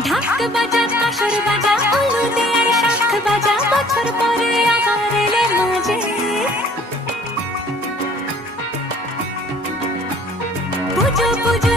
ঢাক বাজা কাসর বাজা হলুদে আর শাখ বাজা বছর পরে আবার এলে মাঝে পুজো পুজো